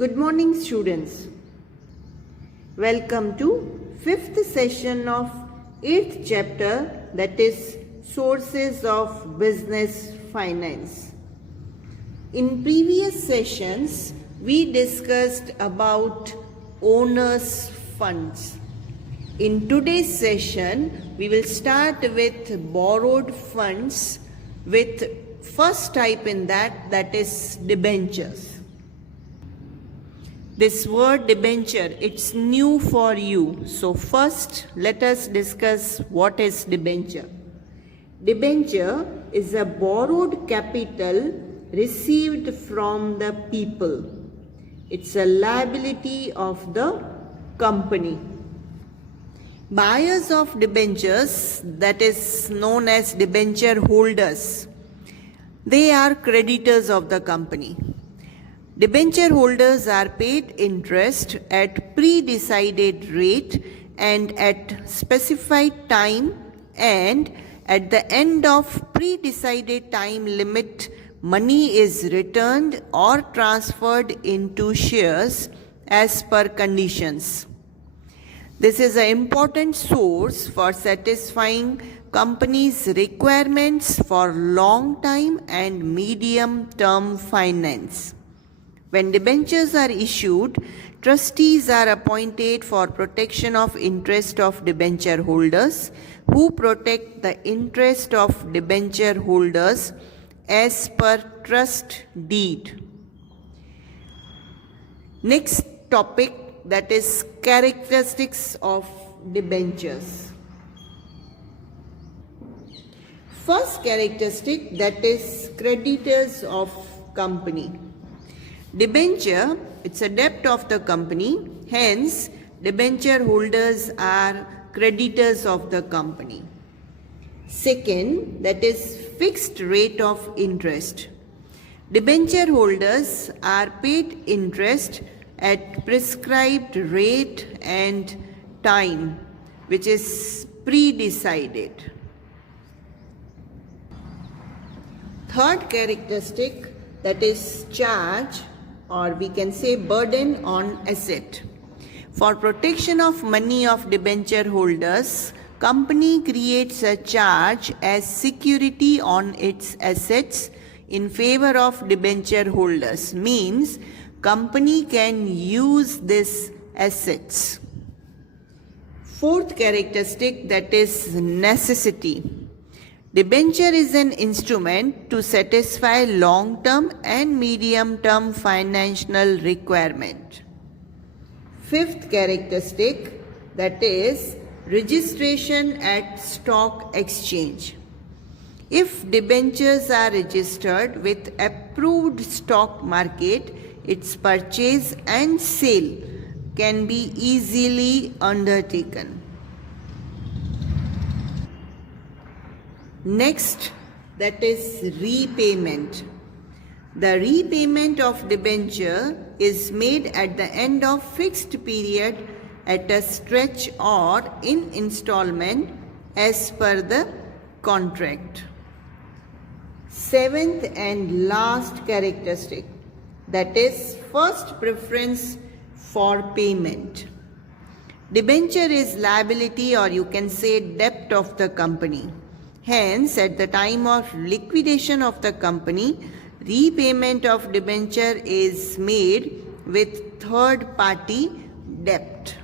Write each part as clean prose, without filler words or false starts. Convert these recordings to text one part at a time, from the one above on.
Good morning, students. Welcome to 5th session of 8th chapter, that is Sources of Business Finance. In previous sessions, we discussed about owners' funds. In today's session, we will start with borrowed funds with first type in that is debentures. This word debenture, it's new for you. So first, let us discuss what is debenture. Debenture is a borrowed capital received from the people. It's a liability of the company. Buyers of debentures, that is known as debenture holders, they are creditors of the company. Debenture holders are paid interest at pre-decided rate and at specified time, and at the end of pre-decided time limit, money is returned or transferred into shares as per conditions. This is an important source for satisfying companies' requirements for long time and medium term finance. When debentures are issued, trustees are appointed for protection of interest of debenture holders, who protect the interest of debenture holders as per trust deed. Next topic, that is characteristics of debentures. First characteristic, that is creditors of company. Debenture, it's a debt of the company, hence debenture holders are creditors of the company. Second, that is fixed rate of interest. Debenture holders are paid interest at prescribed rate and time, which is pre-decided. Third characteristic, that is charge, or we can say burden on asset. For protection of money of debenture holders, company creates a charge as security on its assets in favor of debenture holders. Means company can use these assets. Fourth characteristic, that is necessity. Debenture is an instrument to satisfy long-term and medium-term financial requirement. Fifth characteristic, that is registration at stock exchange. If debentures are registered with approved stock market, its purchase and sale can be easily undertaken. Next, that is repayment. The repayment of debenture is made at the end of fixed period at a stretch or in installment as per the contract. Seventh and last characteristic, that is first preference for payment. Debenture is liability, or you can say debt of the company. Hence, at the time of liquidation of the company, repayment of debenture is made with third-party debt.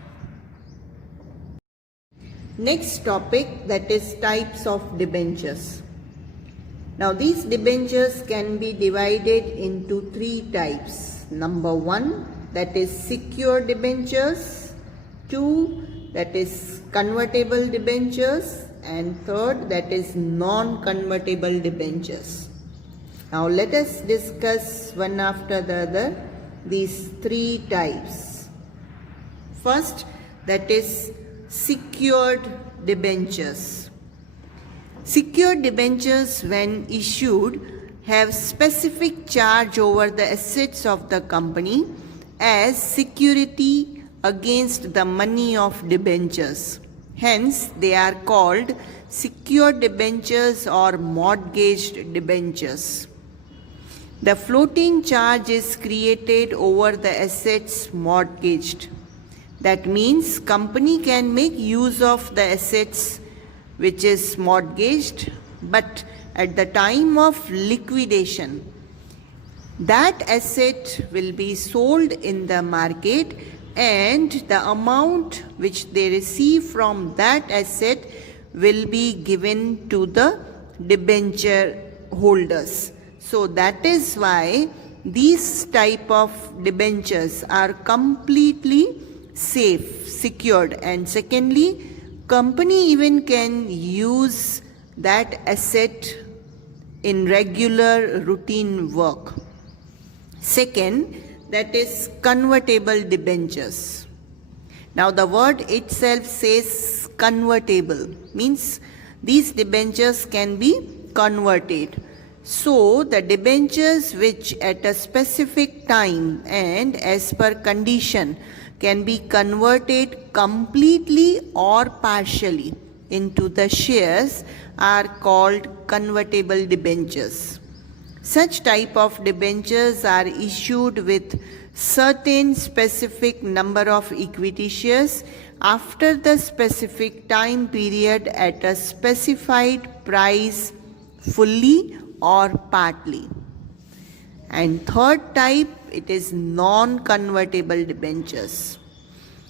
Next topic, that is types of debentures. Now, these debentures can be divided into three types. Number one, that is secured debentures. Two, that is convertible debentures. And third, that is non-convertible debentures. Now let us discuss one after the other these three types. First, that is secured debentures. Secured debentures, when issued, have specific charge over the assets of the company as security against the money of debentures. Hence, they are called secured debentures or mortgaged debentures. The floating charge is created over the assets mortgaged. That means company can make use of the assets which is mortgaged, but at the time of liquidation, that asset will be sold in the market and the amount which they receive from that asset will be given to the debenture holders. So that is why these type of debentures are completely safe, secured, and secondly, company even can use that asset in regular routine work. Second, that is convertible debentures. Now the word itself says convertible, means these debentures can be converted. So the debentures which at a specific time and as per condition can be converted completely or partially into the shares are called convertible debentures. Such type of debentures are issued with certain specific number of equity shares after the specific time period at a specified price fully or partly. And third type, it is non-convertible debentures.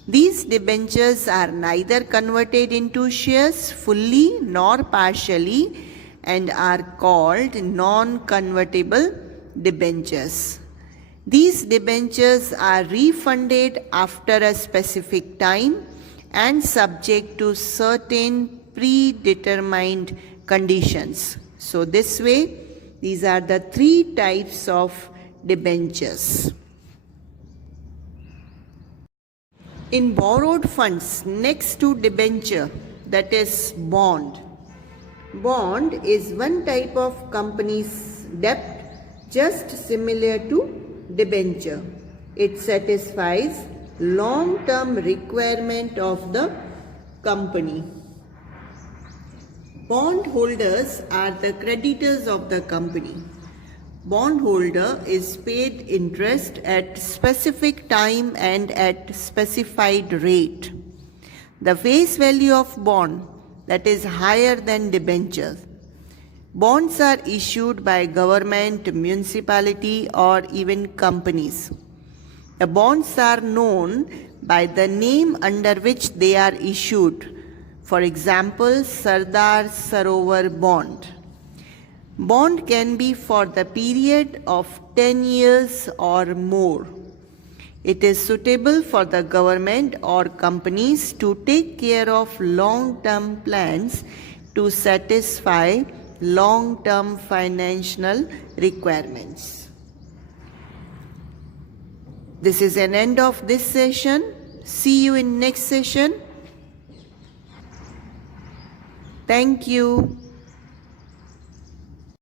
These debentures are neither converted into shares fully nor partially and are called non-convertible debentures. These debentures are refunded after a specific time and subject to certain predetermined conditions. So this way, these are the three types of debentures. In borrowed funds, next to debenture, that is bond. Bond is one type of company's debt just similar to debenture. It satisfies long-term requirement of the company. Bondholders are the creditors of the company. Bondholder is paid interest at specific time and at specified rate. The face value of bond, that is higher than debentures. Bonds are issued by government, municipality, or even companies. The bonds are known by the name under which they are issued. For example, Sardar Sarovar bond. Bond can be for the period of 10 years or more. It is suitable for the government or companies to take care of long-term plans to satisfy long-term financial requirements. This is an end of this session. See you in next session. Thank you.